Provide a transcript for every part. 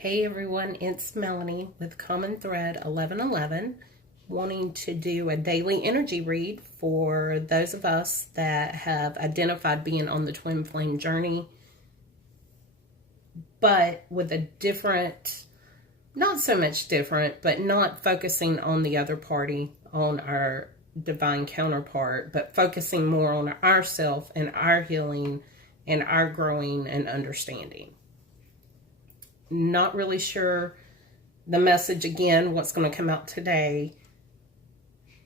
Hey everyone, it's Melanie with Common Thread 1111, wanting to do a daily energy read for those of us that have identified being on the twin flame journey, but with a different, not so much different, but not focusing on the other party, on our divine counterpart, but focusing more on ourself and our healing and our growing and understanding. Not really sure the message again, what's going to come out today.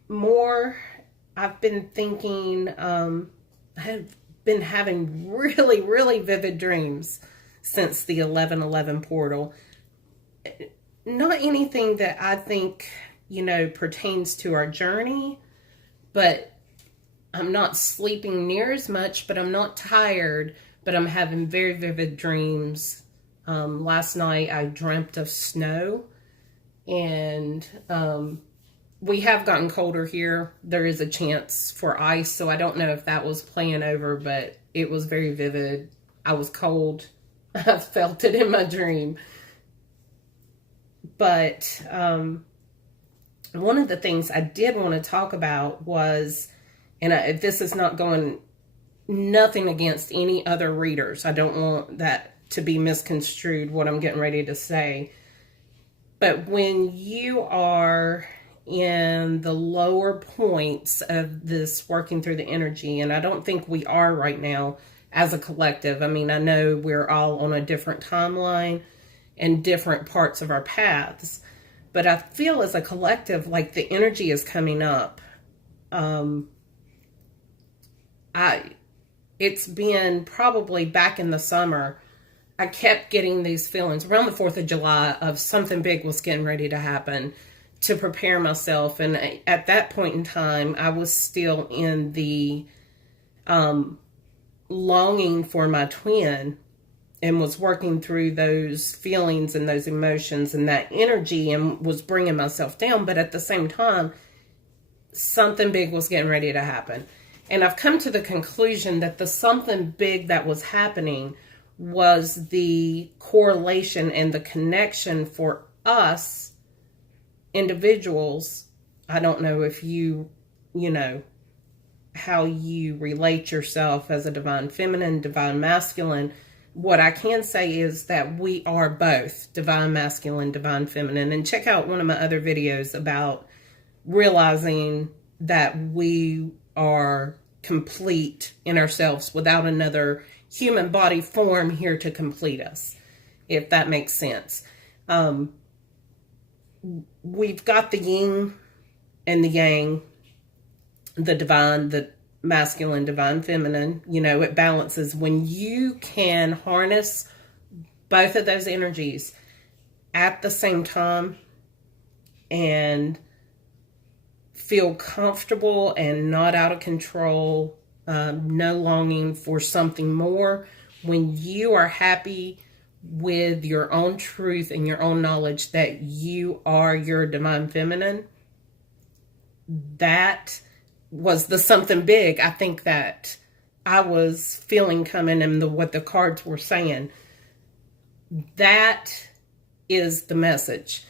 More, I've been thinking, I have been having really vivid dreams since the 1111 portal. Not anything that I think, pertains to our journey, but I'm not sleeping near as much, but I'm not tired, but I'm having very vivid dreams. Last night I dreamt of snow, and we have gotten colder here. There is a chance for ice, so I don't know if that was playing over, but it was very vivid. I was cold. I felt it in my dream. But one of the things I did want to talk about was, and this is not going, nothing against any other readers. I don't want that to be misconstrued, what I'm getting ready to say. But when you are in the lower points of this working through the energy, and I don't think we are right now as a collective. I mean, I know we're all on a different timeline and different parts of our paths, but I feel as a collective, like the energy is coming up. It's been probably back in the summer, I kept getting these feelings around the 4th of July of something big was getting ready to happen, to prepare myself. And at that point in time, I was still in the longing for my twin, and was working through those feelings and those emotions and that energy, and was bringing myself down. But at the same time, something big was getting ready to happen. And I've come to the conclusion that the something big that was happening was the correlation and the connection for us individuals. I don't know if you how you relate yourself as a divine feminine, divine masculine. What I can say is that we are both divine masculine, divine feminine. And check out one of my other videos about realizing that we are complete in ourselves without another human body form here to complete us, if that makes sense. We've got the yin and the yang, the divine, the masculine, divine, feminine. It balances when you can harness both of those energies at the same time and feel comfortable and not out of control. No longing for something more. When you are happy with your own truth and your own knowledge that you are your divine feminine, that was the something big I think that I was feeling coming, and what the cards were saying. That is the message.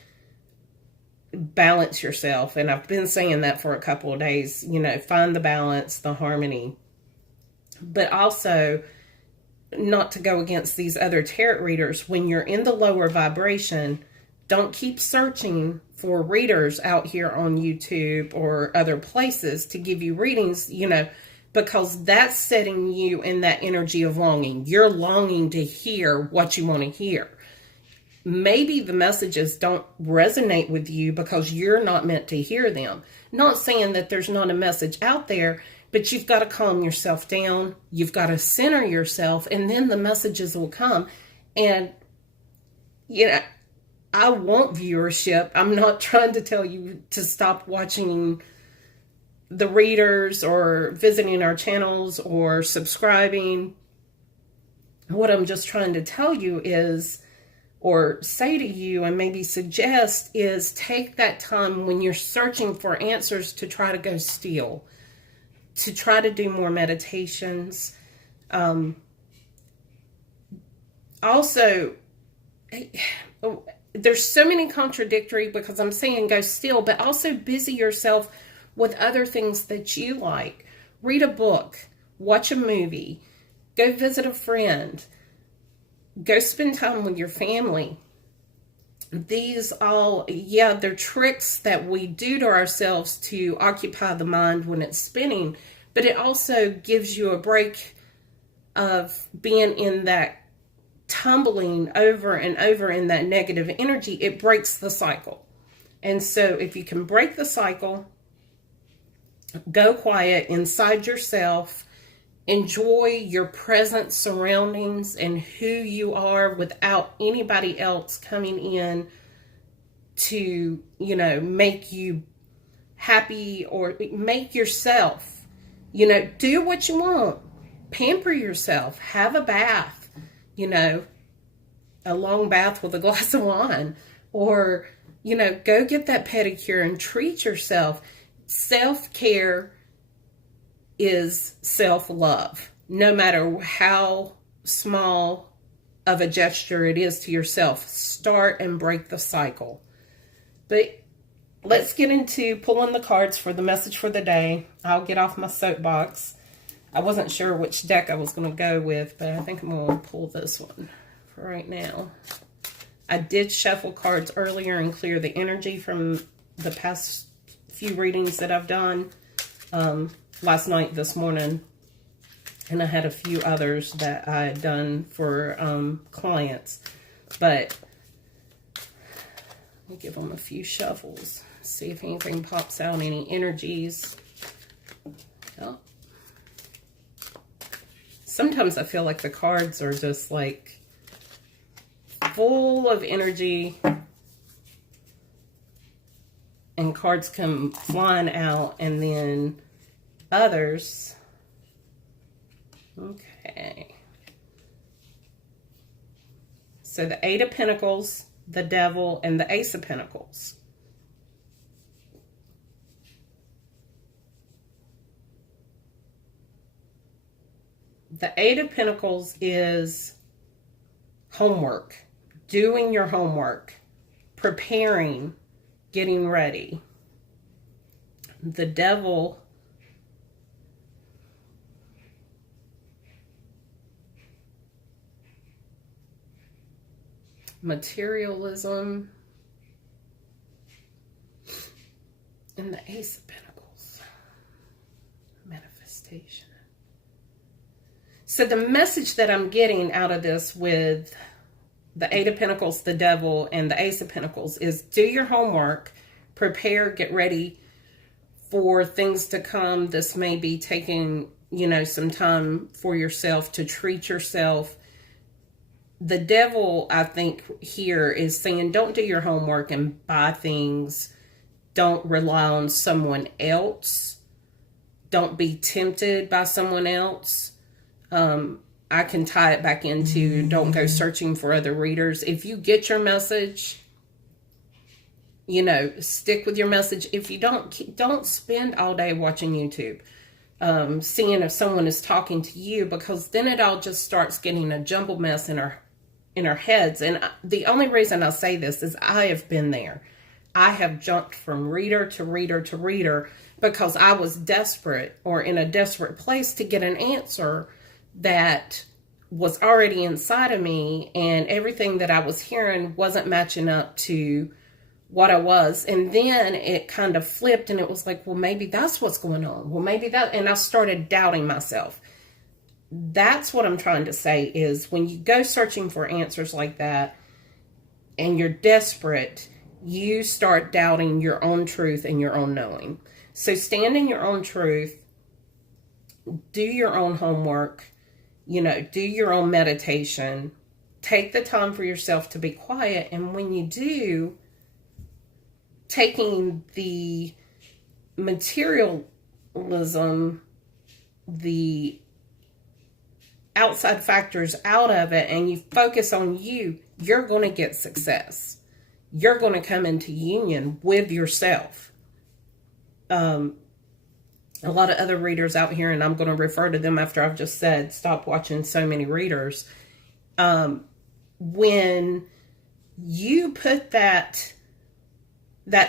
Balance yourself. And I've been saying that for a couple of days. Find the balance, the harmony. But also, not to go against these other tarot readers, when you're in the lower vibration, don't keep searching for readers out here on YouTube or other places to give you readings, because that's setting you in that energy of longing. You're longing to hear what you want to hear. Maybe the messages don't resonate with you because you're not meant to hear them. Not saying that there's not a message out there, but you've got to calm yourself down. You've got to center yourself, and then the messages will come. And, I want viewership. I'm not trying to tell you to stop watching the readers or visiting our channels or subscribing. What I'm just trying to tell you is, or say to you and maybe suggest, is take that time when you're searching for answers to try to go still, to try to do more meditations. Also, there's so many contradictory, because I'm saying go still, but also busy yourself with other things that you like. Read a book, watch a movie, go visit a friend, go spend time with your family. These all, yeah, they're tricks that we do to ourselves to occupy the mind when it's spinning, but it also gives you a break of being in that tumbling over and over in that negative energy. It breaks the cycle. And so if you can break the cycle, go quiet inside yourself, enjoy your present surroundings and who you are without anybody else coming in to, you know, make you happy or make yourself, you know, do what you want. Pamper yourself. Have a bath, you know, a long bath with a glass of wine, or, you know, go get that pedicure and treat yourself. Self-care is self-love, no matter how small of a gesture it is to yourself. Start and break the cycle. But let's get into pulling the cards for the message for the day. I'll get off my soapbox. I wasn't sure which deck I was going to go with, but I think I'm going to pull this one for right now. I did shuffle cards earlier and clear the energy from the past few readings that I've done last night, this morning, and I had a few others that I had done for clients, but let me give them a few shuffles, see if anything pops out, any energies. Oh. Sometimes I feel like the cards are just like full of energy, and cards come flying out, and then others. Okay. So the Eight of Pentacles, the Devil, and the Ace of Pentacles. The Eight of Pentacles is homework, doing your homework, preparing, getting ready. The Devil materialism, and the Ace of Pentacles, manifestation. So the message that I'm getting out of this with the Eight of Pentacles, the Devil, and the Ace of Pentacles is do your homework, prepare, get ready for things to come. This may be taking, you know, some time for yourself to treat yourself. The Devil, I think, here is saying don't do your homework and buy things. Don't rely on someone else. Don't be tempted by someone else. I can tie it back into don't go searching for other readers. If you get your message, you know, stick with your message. If you don't spend all day watching YouTube, seeing if someone is talking to you, because then it all just starts getting a jumbled mess in our heads. And the only reason I say this is I have been there. I have jumped from reader to reader to reader because I was desperate or in a desperate place to get an answer that was already inside of me, and everything that I was hearing wasn't matching up to what I was. And then it kind of flipped, and it was like, well, maybe that's what's going on. Well, maybe that, and I started doubting myself. That's what I'm trying to say is when you go searching for answers like that and you're desperate, you start doubting your own truth and your own knowing. So stand in your own truth, do your own homework, you know, do your own meditation, take the time for yourself to be quiet. And when you do, taking the materialism, the outside factors out of it, and you focus on you, you're going to get success. You're going to come into union with yourself. A lot of other readers out here, and I'm going to refer to them after I've just said, stop watching so many readers. When You put that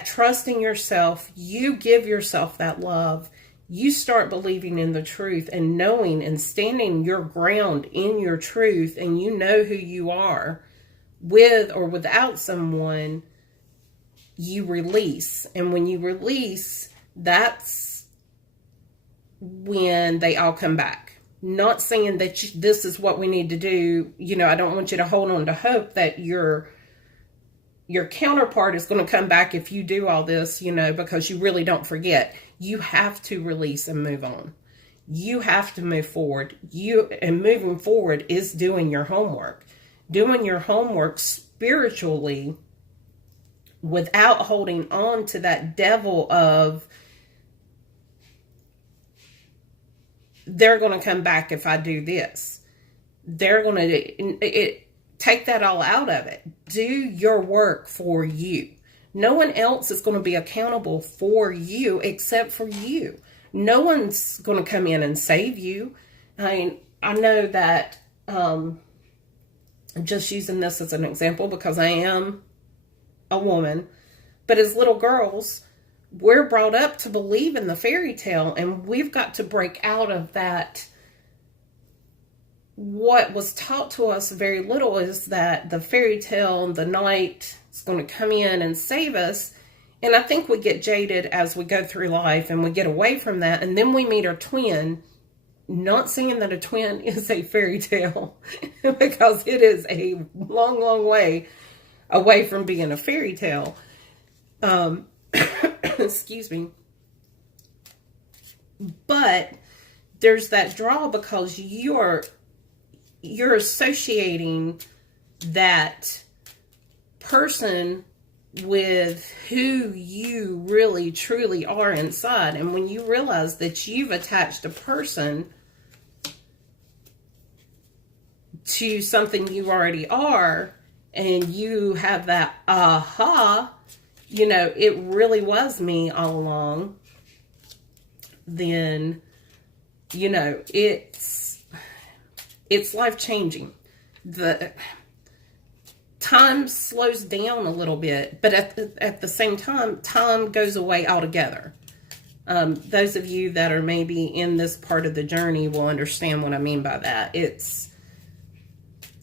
trust in yourself, you give yourself that love, you start believing in the truth and knowing and standing your ground in your truth, and you know who you are with or without someone, you release. And when you release, that's when they all come back. Not saying that this is what we need to do. You know, I don't want you to hold on to hope that your counterpart is going to come back if you do all this, you know, because you really don't forget. You have to release and move on. You have to move forward. And moving forward is doing your homework. Doing your homework spiritually without holding on to that devil of, they're going to come back if I do this. They're going to take that all out of it. Do your work for you. No one else is going to be accountable for you except for you. No one's going to come in and save you. I know that, I'm just using this as an example because I am a woman, but as little girls, we're brought up to believe in the fairy tale, and we've got to break out of that. What was taught to us very little is that the fairy tale, the knight is going to come in and save us. And I think we get jaded as we go through life and we get away from that. And then we meet our twin, not saying that a twin is a fairy tale because it is a long, long way away from being a fairy tale. Excuse me. But there's that draw because you're associating that person with who you really truly are inside. And when you realize that you've attached a person to something you already are, and you have that aha, you know, it really was me all along, then, you know, it's life-changing. The time slows down a little bit, but at the same time, time goes away altogether. Those of you that are maybe in this part of the journey will understand what I mean by that.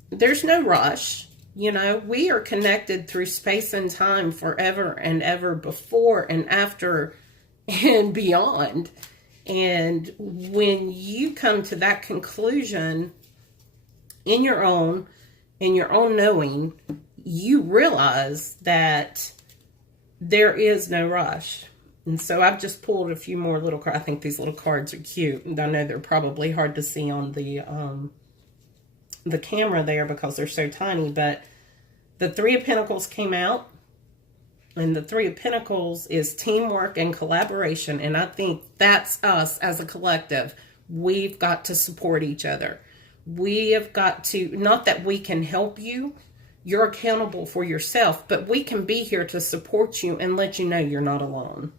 There's no rush. You know, we are connected through space and time forever and ever, before and after and beyond. And when you come to that conclusion in your own knowing, you realize that there is no rush. And so I've just pulled a few more little cards. I think these little cards are cute. And I know they're probably hard to see on the camera there because they're so tiny, but the Three of Pentacles came out, and the Three of Pentacles is teamwork and collaboration. And I think that's us as a collective. We've got to support each other. We have got to, not that we can help you, you're accountable for yourself, but we can be here to support you and let you know you're not alone.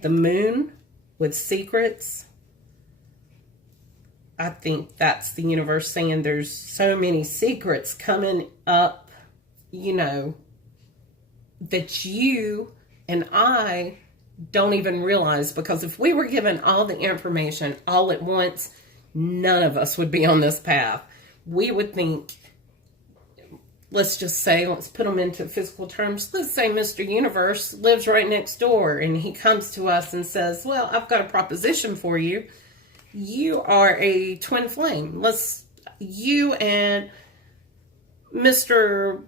The Moon with secrets. I think that's the universe saying there's so many secrets coming up, you know, that you and I don't even realize. Because if we were given all the information all at once, none of us would be on this path. We would think, let's just say, let's put them into physical terms. Let's say Mr. Universe lives right next door and he comes to us and says, well, I've got a proposition for you. You are a twin flame. You and Mr.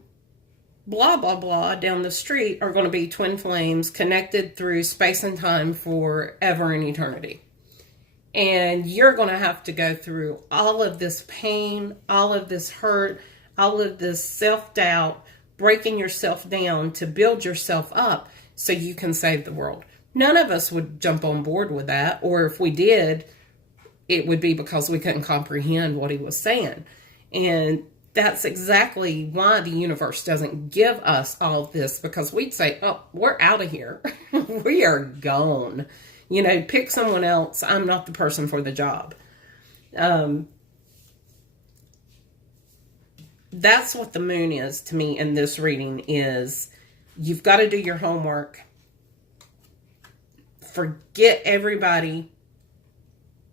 blah, blah, blah down the street are going to be twin flames connected through space and time forever and eternity. And you're going to have to go through all of this pain, all of this hurt, all of this self-doubt, breaking yourself down to build yourself up so you can save the world. None of us would jump on board with that. Or if we did, it would be because we couldn't comprehend what he was saying. And that's exactly why the universe doesn't give us all this, because we'd say, oh, we're out of here. We are gone. You know, pick someone else. I'm not the person for the job. that's what the moon is to me in this reading, is you've got to do your homework. Forget everybody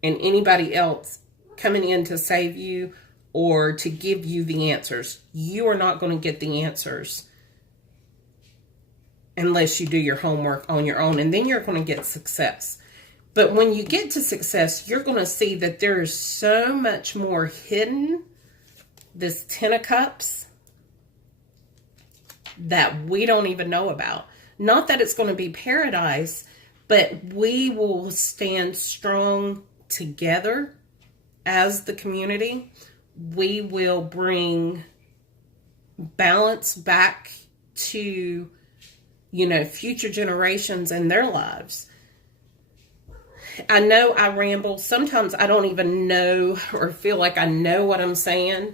and anybody else coming in to save you or to give you the answers. You are not going to get the answers unless you do your homework on your own, and then you're going to get success. But when you get to success, you're going to see that there is so much more hidden, this Ten of Cups, that we don't even know about. Not that it's going to be paradise, but we will stand strong together as the community. We will bring balance back to, you know, future generations and their lives. I know I ramble. Sometimes I don't even know or feel like I know what I'm saying.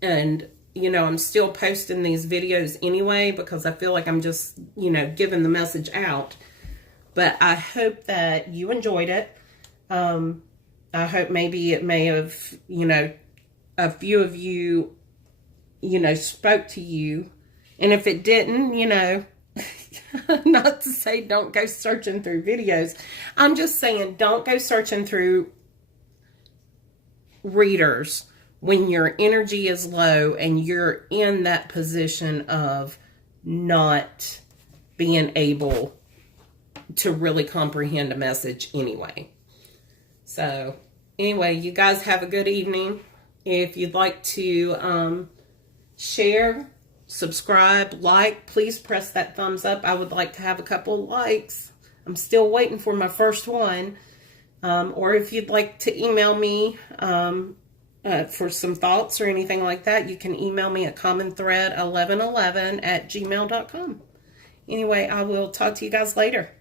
And, you know, I'm still posting these videos anyway because I feel like I'm just, you know, giving the message out. But I hope that you enjoyed it. I hope maybe it may have, you know, a few of you, you know, spoke to you. And if it didn't, you know, not to say don't go searching through videos. I'm just saying don't go searching through readers when your energy is low and you're in that position of not being able to really comprehend a message anyway. So anyway, you guys have a good evening. If you'd like to share, subscribe, like, please press that thumbs up. I would like to have a couple likes. I'm still waiting for my first one. Or if you'd like to email me for some thoughts or anything like that, you can email me at commonthread1111@gmail.com. Anyway, I will talk to you guys later.